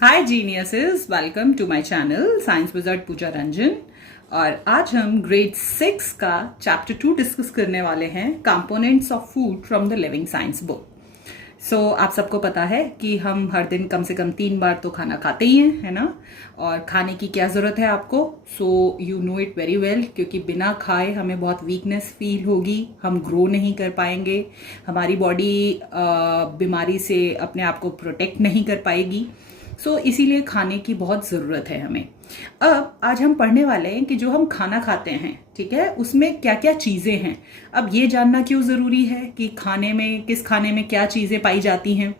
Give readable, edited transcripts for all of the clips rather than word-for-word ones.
Hi geniuses, welcome to my channel science wizard Pooja Ranjan. और आज हम ग्रेड 6 का चैप्टर 2 डिस्कस करने वाले हैं, components of food from the living science book. आप सबको पता है कि हम हर दिन कम से कम 3 बार तो खाना खाते ही हैं, है ना। और खाने की क्या ज़रूरत है आपको, so you know it very well, क्योंकि बिना खाए हमें बहुत वीकनेस फील होगी, हम ग्रो नहीं कर पाएंगे, हमारी बॉडी बीमारी से अपने आप को प्रोटेक्ट नहीं कर पाएगी। इसीलिए खाने की बहुत ज़रूरत है हमें। अब आज हम पढ़ने वाले हैं कि जो हम खाना खाते हैं, ठीक है, उसमें क्या क्या चीज़ें हैं। अब ये जानना क्यों ज़रूरी है कि खाने में, किस खाने में क्या चीज़ें पाई जाती हैं।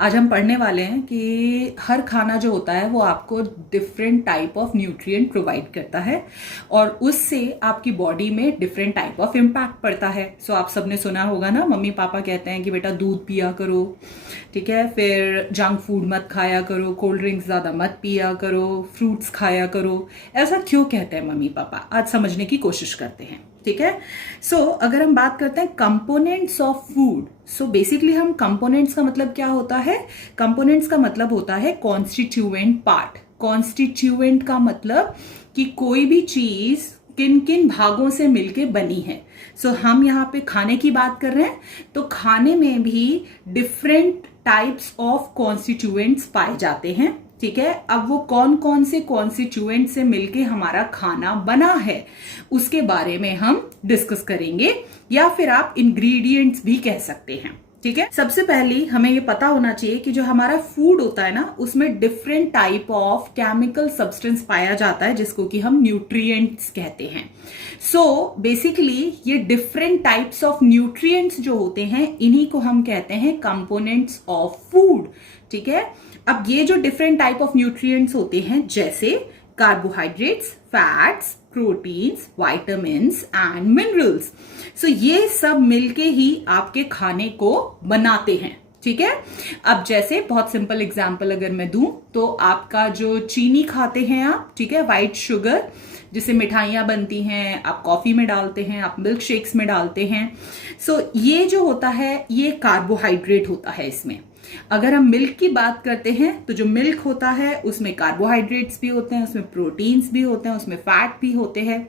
आज हम पढ़ने वाले हैं कि हर खाना जो होता है वो आपको different type of nutrient provide करता है और उससे आपकी बॉडी में डिफरेंट टाइप ऑफ इम्पैक्ट पड़ता है। आप सबने सुना होगा ना, मम्मी पापा कहते हैं कि बेटा दूध पिया करो, ठीक है, फिर जंक फूड मत खाया करो, कोल्ड ड्रिंक्स ज़्यादा मत पिया करो, फ्रूट्स खाया करो। ऐसा क्यों कहते हैं मम्मी पापा, आज समझने की कोशिश करते हैं, ठीक है। अगर हम बात करते हैं कंपोनेंट्स ऑफ फूड, बेसिकली हम कंपोनेंट्स का मतलब क्या होता है, कंपोनेंट्स का मतलब होता है कॉन्स्टिट्यूएंट पार्ट। कॉन्स्टिट्यूएंट का मतलब कि कोई भी चीज किन किन भागों से मिलके बनी है। हम यहाँ पे खाने की बात कर रहे हैं, तो खाने में भी डिफरेंट टाइप्स ऑफ कॉन्स्टिट्यूएंट्स पाए जाते हैं, ठीक है। अब वो कौन कौन से कॉन्स्टिट्यूएंट से मिलके हमारा खाना बना है उसके बारे में हम डिस्कस करेंगे, या फिर आप इंग्रेडिएंट्स भी कह सकते हैं, ठीक है। सबसे पहले हमें ये पता होना चाहिए कि जो हमारा फूड होता है ना, उसमें different type of chemical substance पाया जाता है जिसको कि हम न्यूट्रिएंट्स कहते हैं। बेसिकली ये डिफरेंट टाइप्स ऑफ न्यूट्रिएंट्स जो होते हैं, इन्हीं को हम कहते हैं कंपोनेंट्स ऑफ फूड, ठीक है। अब ये जो डिफरेंट टाइप ऑफ न्यूट्रिएंट्स होते हैं, जैसे carbohydrates, fats, proteins, vitamins and minerals, ये सब मिलके ही आपके खाने को बनाते हैं, ठीक है। अब जैसे बहुत सिंपल एग्जांपल अगर मैं दूं, तो आपका जो चीनी खाते हैं आप, ठीक है, व्हाइट शुगर, जिससे मिठाइयां बनती हैं, आप कॉफी में डालते हैं, आप मिल्क शेक्स में डालते हैं। ये जो होता है ये कार्बोहाइड्रेट होता है इसमें। अगर हम मिल्क की बात करते हैं, तो जो मिल्क होता है उसमें कार्बोहाइड्रेट्स भी होते हैं, उसमें प्रोटीन्स भी होते हैं, उसमें फैट भी होते हैं,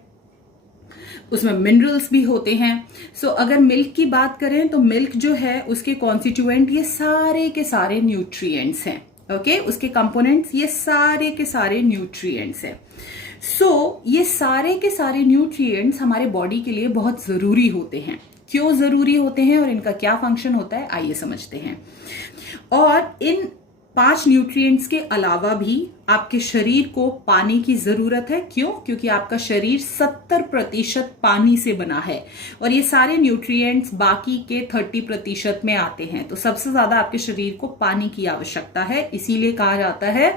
उसमें मिनरल्स भी होते हैं। अगर मिल्क की बात करें तो मिल्क जो है उसके कॉन्स्टिट्यूएंट ये सारे के सारे न्यूट्रिएंट्स हैं, ओके, उसके कंपोनेंट्स ये सारे के सारे न्यूट्रिएंट्स हैं। ये सारे के सारे न्यूट्रिएंट्स हमारे बॉडी के लिए बहुत जरूरी होते हैं। क्यों जरूरी होते हैं और इनका क्या फंक्शन होता है, आइए समझते हैं। और इन 5 न्यूट्रिएंट्स के अलावा भी आपके शरीर को पानी की जरूरत है। क्यों? क्योंकि आपका शरीर 70% पानी से बना है और ये सारे न्यूट्रिएंट्स बाकी के 30% में आते हैं। तो सबसे ज्यादा आपके शरीर को पानी की आवश्यकता है। इसीलिए कहा जाता है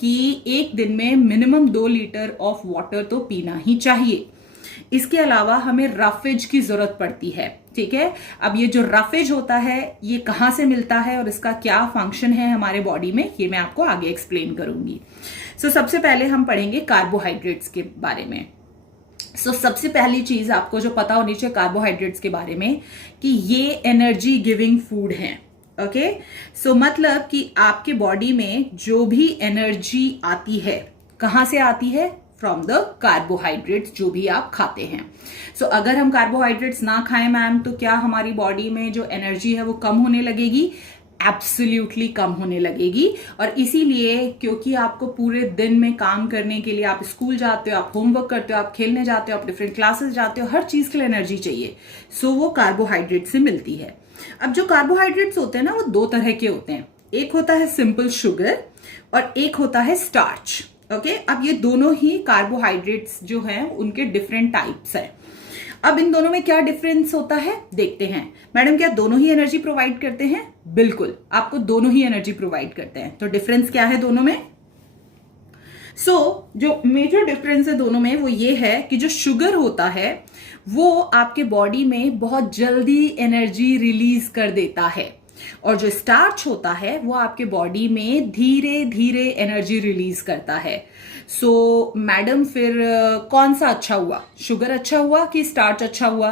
कि एक दिन में मिनिमम 2 लीटर ऑफ वाटर तो पीना ही चाहिए। इसके अलावा हमें रफेज की जरूरत पड़ती है, ठीक है। अब ये जो रफेज होता है ये कहां से मिलता है और इसका क्या फंक्शन है हमारे बॉडी में, ये मैं आपको आगे एक्सप्लेन करूंगी। सबसे पहले हम पढ़ेंगे कार्बोहाइड्रेट्स के बारे में। सबसे पहली चीज आपको जो पता होनी चाहिए कार्बोहाइड्रेट्स के बारे में, कि ये एनर्जी गिविंग फूड है, ओके। मतलब कि आपके बॉडी में जो भी एनर्जी आती है, कहां से आती है, फ्रॉम द कार्बोहाइड्रेट्स जो भी आप खाते हैं। अगर हम कार्बोहाइड्रेट्स ना खाएं मैम, तो क्या हमारी बॉडी में जो एनर्जी है वो कम होने लगेगी? एब्सोल्युटली कम होने लगेगी। और इसीलिए, क्योंकि आपको पूरे दिन में काम करने के लिए, आप स्कूल जाते हो, आप होमवर्क करते हो, आप खेलने जाते हो, आप डिफरेंट क्लासेस जाते हो, हर चीज के लिए एनर्जी चाहिए। वो कार्बोहाइड्रेट से मिलती है। अब जो कार्बोहाइड्रेट्स होते हैं ना, वो 2 तरह के होते हैं। एक होता है सिंपल शुगर और एक होता है स्टार्च, ओके। अब ये दोनों ही कार्बोहाइड्रेट्स जो हैं उनके डिफरेंट टाइप्स हैं। अब इन दोनों में क्या डिफरेंस होता है देखते हैं। मैडम, क्या दोनों ही एनर्जी प्रोवाइड करते हैं? बिल्कुल, आपको दोनों ही एनर्जी प्रोवाइड करते हैं। तो डिफरेंस क्या है दोनों में? जो मेजर डिफरेंस है दोनों में वो ये है कि जो शुगर होता है वो आपके बॉडी में बहुत जल्दी एनर्जी रिलीज कर देता है। और जो स्टार्च होता है वो आपके बॉडी में धीरे धीरे एनर्जी रिलीज करता है। सो मैडम फिर कौन सा अच्छा हुआ, शुगर अच्छा हुआ कि स्टार्च अच्छा हुआ?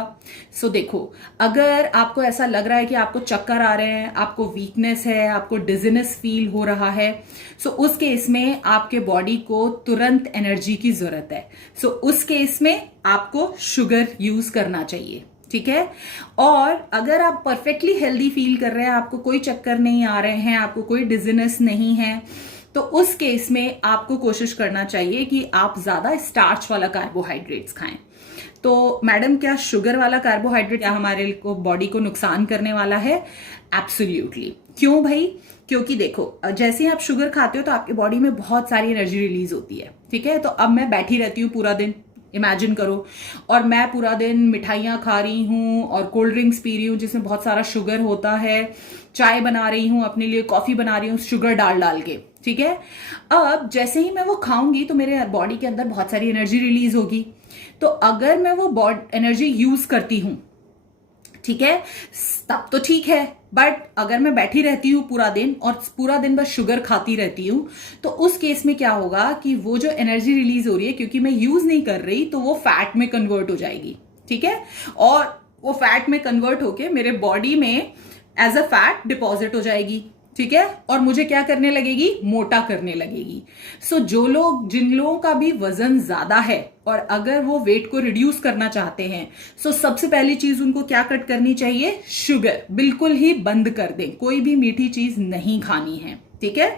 सो देखो, अगर आपको ऐसा लग रहा है कि आपको चक्कर आ रहे हैं, आपको वीकनेस है, आपको डिजीनेस फील हो रहा है, सो उस केस में आपके बॉडी को तुरंत एनर्जी की जरूरत है। सो उस केस में आपको शुगर यूज करना चाहिए, ठीक है। और अगर आप परफेक्टली हेल्दी फील कर रहे हैं, आपको कोई चक्कर नहीं आ रहे हैं, आपको कोई डिजीनेस नहीं है, तो उस केस में आपको कोशिश करना चाहिए कि आप ज्यादा स्टार्च वाला कार्बोहाइड्रेट्स खाएं। तो मैडम, क्या शुगर वाला कार्बोहाइड्रेट क्या हमारे को बॉडी को नुकसान करने वाला है? एब्सोल्युटली। क्यों भाई? क्योंकि देखो, जैसे ही आप शुगर खाते हो तो आपके बॉडी में बहुत सारी एनर्जी रिलीज होती है, ठीक है। तो अब मैं बैठी रहती हूँ पूरा दिन, इमेजिन करो, और मैं पूरा दिन मिठाइयाँ खा रही हूँ और कोल्ड ड्रिंक्स पी रही हूँ जिसमें बहुत सारा शुगर होता है, चाय बना रही हूँ अपने लिए, कॉफी बना रही हूँ शुगर डाल डाल के, ठीक है। अब जैसे ही मैं वो खाऊंगी तो मेरे बॉडी के अंदर बहुत सारी एनर्जी रिलीज होगी। तो अगर मैं वो एनर्जी यूज करती हूँ, ठीक है, तब तो ठीक है। बट अगर मैं बैठी रहती हूँ पूरा दिन और पूरा दिन बस शुगर खाती रहती हूँ, तो उस केस में क्या होगा कि वो जो एनर्जी रिलीज हो रही है, क्योंकि मैं यूज नहीं कर रही, तो वो फैट में कन्वर्ट हो जाएगी, ठीक है। और वो फैट में कन्वर्ट होके मेरे बॉडी में एज अ फैट डिपॉजिट हो जाएगी, ठीक है। और मुझे क्या करने लगेगी? मोटा करने लगेगी। सो जिन लोगों का भी वजन ज्यादा है और अगर वो वेट को रिड्यूस करना चाहते हैं, सो सबसे पहली चीज उनको क्या कट करनी चाहिए? शुगर बिल्कुल ही बंद कर दें, कोई भी मीठी चीज नहीं खानी है, ठीक है।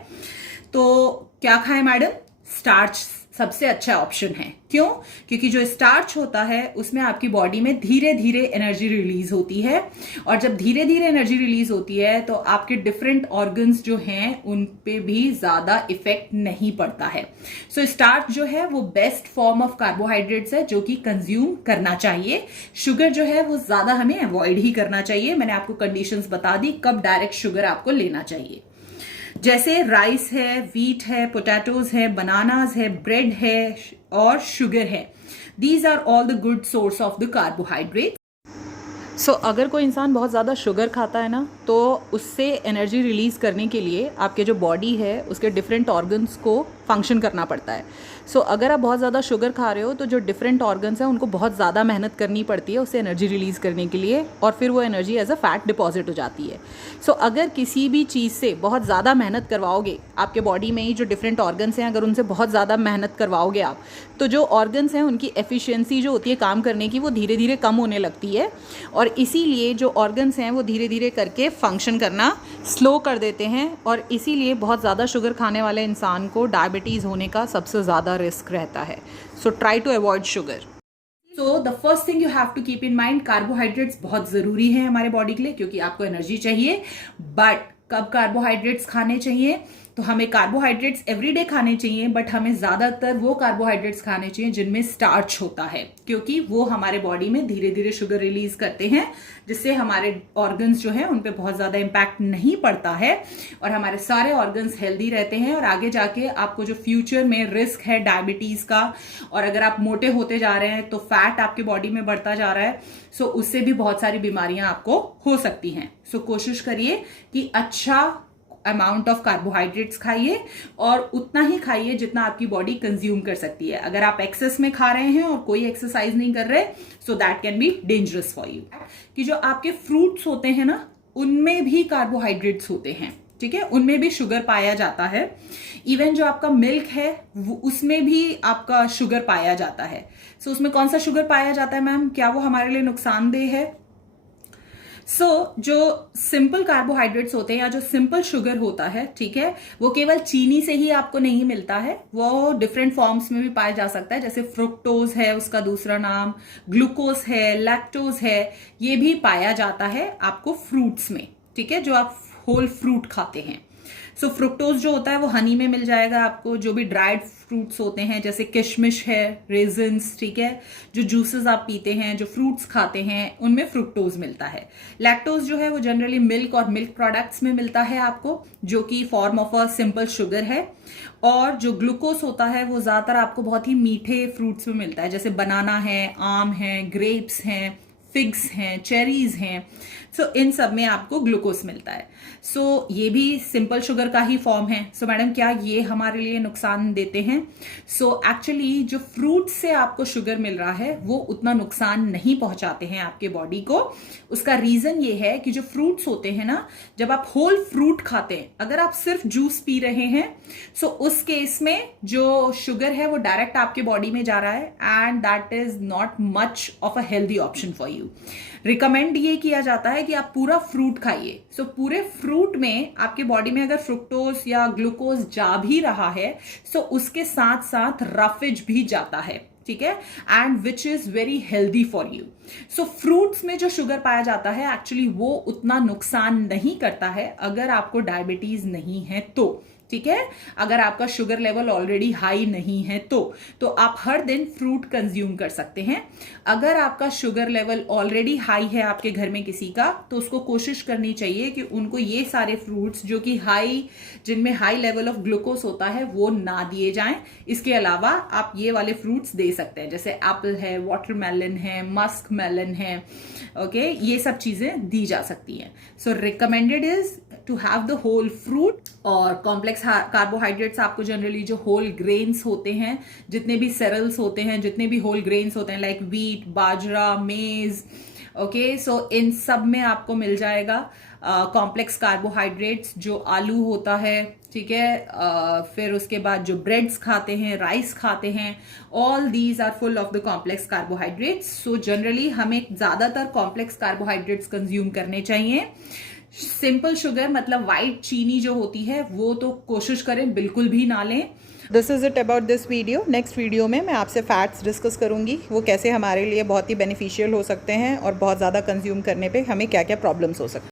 तो क्या खाएं मैडम? स्टार्च सबसे अच्छा ऑप्शन है। क्यों? क्योंकि जो स्टार्च होता है उसमें आपकी बॉडी में धीरे धीरे एनर्जी रिलीज होती है, और जब धीरे धीरे एनर्जी रिलीज होती है तो आपके डिफरेंट ऑर्गन्स जो हैं उन पे भी ज्यादा इफेक्ट नहीं पड़ता है। सो स्टार्च जो है वो बेस्ट फॉर्म ऑफ कार्बोहाइड्रेट्स है जो कि कंज्यूम करना चाहिए। शुगर जो है वो ज्यादा हमें अवॉइड ही करना चाहिए। मैंने आपको कंडीशंस बता दी कब डायरेक्ट शुगर आपको लेना चाहिए। जैसे राइस है, व्हीट है, पोटैटोज है, बनानाज है, ब्रेड है और शुगर है। These are all the good source of the carbohydrate. So अगर कोई इंसान बहुत ज़्यादा शुगर खाता है ना, तो उससे एनर्जी रिलीज़ करने के लिए आपके जो बॉडी है उसके डिफरेंट ऑर्गन्स को फंक्शन करना पड़ता है। सो अगर आप बहुत ज़्यादा शुगर खा रहे हो तो जो डिफरेंट ऑर्गन्स हैं उनको बहुत ज़्यादा मेहनत करनी पड़ती है उससे एनर्जी रिलीज़ करने के लिए, और फिर वो energy as a fat deposit हो जाती है। सो अगर किसी भी चीज़ से बहुत ज़्यादा मेहनत करवाओगे, आपके बॉडी में ही जो डिफरेंट ऑर्गन्स हैं अगर उनसे बहुत ज़्यादा मेहनत करवाओगे आप, तो जो ऑर्गन्स हैं उनकी एफिशिएंसी जो होती है काम करने की वो धीरे धीरे कम होने लगती है, और इसीलिए जो ऑर्गन्स हैं वो धीरे धीरे करके फंक्शन करना स्लो कर देते हैं, और इसीलिए बहुत ज़्यादा शुगर खाने वाले इंसान को डायबिटीज़ होने का सबसे ज़्यादा रिस्क रहता है। So try to avoid sugar. So the first thing you have to keep in mind, carbohydrates बहुत ज़रूरी है हमारे बॉडी के लिए क्योंकि आपको एनर्जी चाहिए। बट कब कार्बोहाइड्रेट्स खाने चाहिए? तो हमें कार्बोहाइड्रेट्स एवरीडे खाने चाहिए, बट हमें ज़्यादातर वो कार्बोहाइड्रेट्स खाने चाहिए जिनमें स्टार्च होता है, क्योंकि वो हमारे बॉडी में धीरे धीरे शुगर रिलीज करते हैं, जिससे हमारे ऑर्गन्स जो हैं उन पे बहुत ज़्यादा इम्पैक्ट नहीं पड़ता है और हमारे सारे ऑर्गन्स हेल्दी रहते हैं। और आगे जाके आपको जो फ्यूचर में रिस्क है डायबिटीज़ का, और अगर आप मोटे होते जा रहे हैं तो फैट आपके बॉडी में बढ़ता जा रहा है, सो उससे भी बहुत सारी बीमारियां आपको हो सकती हैं। सो कोशिश करिए कि अच्छा अमाउंट ऑफ कार्बोहाइड्रेट्स खाइए और उतना ही खाइए जितना आपकी बॉडी कंज्यूम कर सकती है। अगर आप एक्सेस में खा रहे हैं और कोई एक्सरसाइज नहीं कर रहे, so that can be dangerous for you. कि जो आपके फ्रूट्स होते हैं ना, उनमें भी कार्बोहाइड्रेट्स होते हैं, ठीक है, उनमें भी शुगर पाया जाता है। इवन जो आपका मिल्क है उसमें भी आपका शुगर पाया जाता है। सो उसमें कौन सा शुगर पाया जाता है मैम? क्या वो हमारे लिए नुकसानदेह है? जो सिंपल कार्बोहाइड्रेट्स होते हैं या जो सिंपल शुगर होता है, ठीक है, वो केवल चीनी से ही आपको नहीं मिलता है, वो डिफरेंट फॉर्म्स में भी पाया जा सकता है। जैसे फ्रुक्टोज है उसका दूसरा नाम, ग्लूकोज है, लैक्टोज है, ये भी पाया जाता है आपको फ्रूट्स में, ठीक है, जो आप होल फ्रूट खाते हैं। फ्रुक्टोज जो होता है वो हनी में मिल जाएगा आपको। जो भी ड्राइड फ्रूट्स होते हैं जैसे किशमिश है, रेजिन्स, ठीक है, जो जूसेस आप पीते हैं, जो फ्रूट्स खाते हैं, उनमें फ्रुक्टोज मिलता है। लैक्टोज जो है वो जनरली मिल्क और मिल्क प्रोडक्ट्स में मिलता है आपको, जो कि form of a simple sugar है। और जो ग्लूकोज होता है वो ज्यादातर आपको बहुत ही मीठे फ्रूट्स में मिलता है, जैसे बनाना है, आम है, ग्रेप्स हैं, फिग्स हैं, चेरीज हैं। सो इन सब में आपको ग्लूकोज मिलता है। सो ये भी सिंपल शुगर का ही फॉर्म है। सो मैडम क्या ये हमारे लिए नुकसान देते हैं? सो एक्चुअली जो फ्रूट से आपको शुगर मिल रहा है वो उतना नुकसान नहीं पहुंचाते हैं आपके बॉडी को। उसका रीजन ये है कि जो फ्रूट्स होते हैं ना, जब आप होल फ्रूट खाते हैं, अगर आप सिर्फ जूस पी रहे हैं सो उस केस में जो शुगर है वो डायरेक्ट आपके बॉडी में जा रहा है and that is not much of a healthy option for you. Recommend ये किया जाता है कि आप पूरा फ्रूट खाइए। सो पूरे फ्रूट में आपके बॉडी में अगर फ्रुक्टोज या ग्लूकोज जा भी रहा है सो उसके साथ साथ रफेज भी जाता है, ठीक है, and which is very healthy for you. So fruits में जो शुगर पाया जाता है एक्चुअली वो उतना नुकसान नहीं करता है अगर आपको डायबिटीज नहीं है तो, ठीक है। अगर आपका शुगर लेवल ऑलरेडी हाई नहीं है तो आप हर दिन फ्रूट कंज्यूम कर सकते हैं। अगर आपका शुगर लेवल ऑलरेडी हाई है आपके घर में किसी का, तो उसको कोशिश करनी चाहिए कि उनको ये सारे फ्रूट्स जो कि जिनमें हाई लेवल ऑफ ग्लूकोज होता है वो ना दिए जाएं। इसके अलावा आप ये वाले फ्रूट्स दे सकते हैं, जैसे एप्पल है, वाटरमेलन है, मस्क मेलन है, ओके, ये सब चीजें दी जा सकती हैं। So recommended is to have the whole fruit. और कॉम्प्लेक्स कार्बोहाइड्रेट्स आपको जनरली जो होल ग्रेन्स होते हैं, जितने भी सेरल्स होते हैं, जितने भी होल ग्रेन्स होते हैं लाइक व्हीट, बाजरा, मेज, ओके, सो इन सब में आपको मिल जाएगा। कॉम्प्लेक्स कार्बोहाइड्रेट्स जो आलू होता है, ठीक है, फिर उसके बाद जो ब्रेड्स खाते हैं, राइस खाते हैं, all these are full of the complex carbohydrates. So generally हमें ज्यादातर कॉम्प्लेक्स कार्बोहाइड्रेट्स कंज्यूम करने चाहिए। सिंपल शुगर मतलब वाइट चीनी जो होती है वो तो कोशिश करें बिल्कुल भी ना लें। This is it about this video. Next video में मैं आपसे फैट्स डिस्कस करूंगी, वो कैसे हमारे लिए बहुत ही बेनिफिशियल हो सकते हैं और बहुत ज़्यादा कंज्यूम करने पे हमें क्या क्या प्रॉब्लम्स हो सकते हैं।